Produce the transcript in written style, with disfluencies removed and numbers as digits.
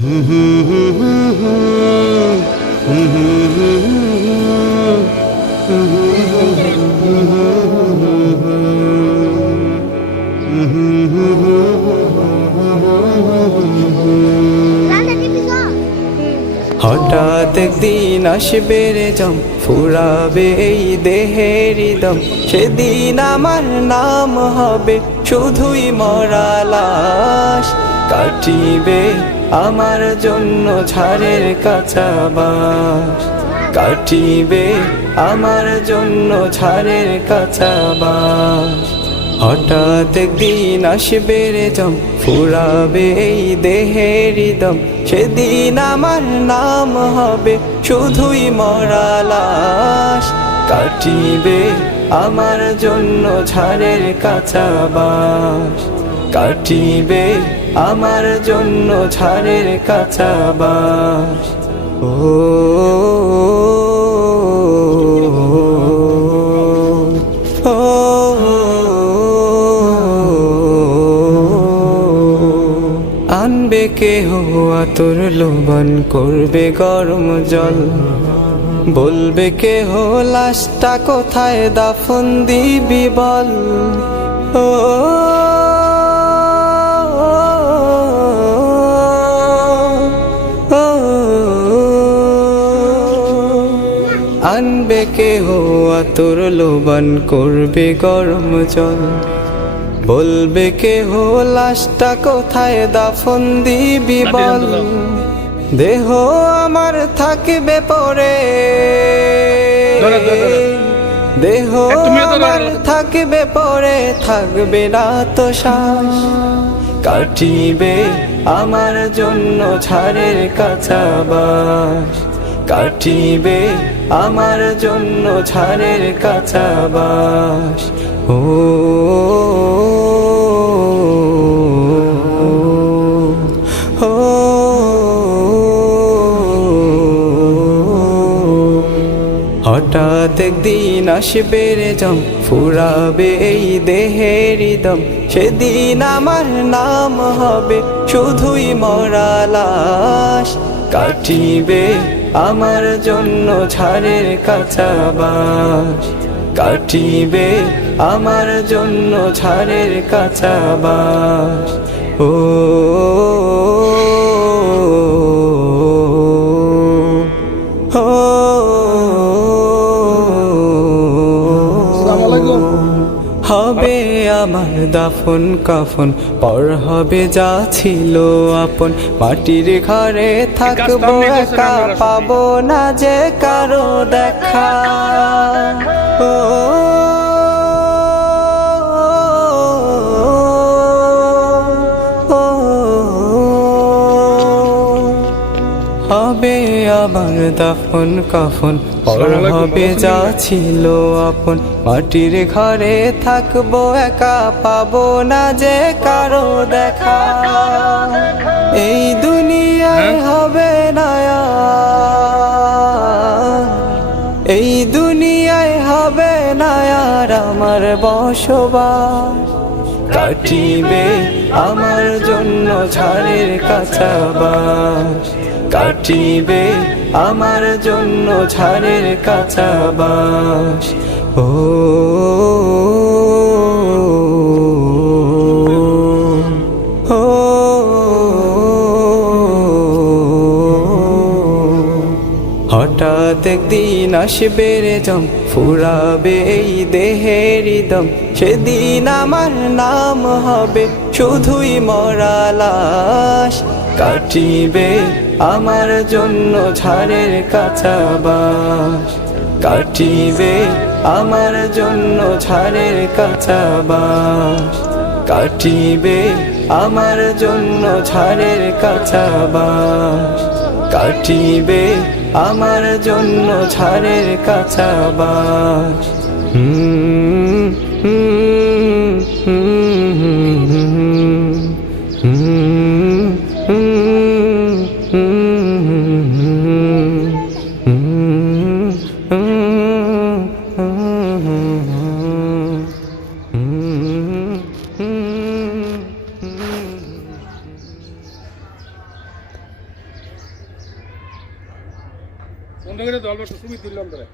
হঠাৎ একদিন আসবে রে জম, ফুরাবে এই দেহের দম। সেদিন আমার নাম হবে শুধুই মরা লাশ। কাটিবে আমার জন্য ঝাড়ের কাঁচা বাঁশ, কাটিবে আমার জন্য ঝাড়ের কাঁচা বাঁশ। হঠাৎ একদিন আসবে রে জম, ফুরাবে এই দেহের দম। সেদিন আমার নাম হবে শুধুই মরা লাশ। কাটিবে আমার জন্য ঝাড়ের কাঁচা বাঁশ, কাটিবে আমার জন্য ঝাড়ের কাঁচা বাঁশ। ও আনবে কেহ আতর লোবন, করবে গরম জল। বলবে কেহ লাশটা কোথায় দাফন দিবি বল। ও আনবে কেহ আতর লোবন, করবে গরম জল। বলবে কেহ লাশটা কোথায় দাফন দিবি বল। দেহ আমার থাকবে পরে, দেহ আমার থাকবে পরে, থাকবে না তো শ্বাস। কাটিবে আমার জন্য ঝাড়ের কাঁচা বাঁশ, কাটিবে আমার জন্য ঝাড়ের কাঁচা বাঁশ। ও হঠাৎ একদিন আসবে রে জম, ফুরাবে এই দেহের দম। সেদিন আমার নাম হবে শুধুই মরা লাশ। কাটিবে আমার জন্য ঝাড়ের কাঁচা বাঁশ, কাটিবে আমার জন্য ঝাড়ের কাঁচা বাঁশ। ও হবে আমার দাফন কাফন, পর হবে যা ছিল আপন। মাটির ঘরে থাকবো একা, পাবো না যে কারো দেখা। ও হবে আমার দাফন কাফন, পর হবে যা ছিল আপন। মাটির ঘরে থাকবো একা, পাবো না যে কারো দেখা। এই দুনিয়ায় হবে না আর, এই দুনিয়ায় হবে না আর আমার বসবাস। কাটিবে আমার জন্য ঝাড়ের কাঁচা বাঁশ, কাটিবে আমার জন্য ঝাড়ের কাঁচা বাঁশ। ও হঠাৎ একদিন আসবে রে জম, ফুরাবে এই দেহের দম। সেদিন আমার নাম হবে শুধুই মরা লাশ। কাটিবে আমার জন্য ঝাড়ের কাঁচা বাঁশ, কাটিবে আমার জন্য ঝাড়ের কাঁচা বাঁশ, কাটিবে আমার জন্য ঝাড়ের কাঁচা বাঁশ, কাটিবে আমার জন্য ঝাড়ের কাঁচা বাঁশ। বন্ধ করে দল বসে তুমি দিলাম ধরে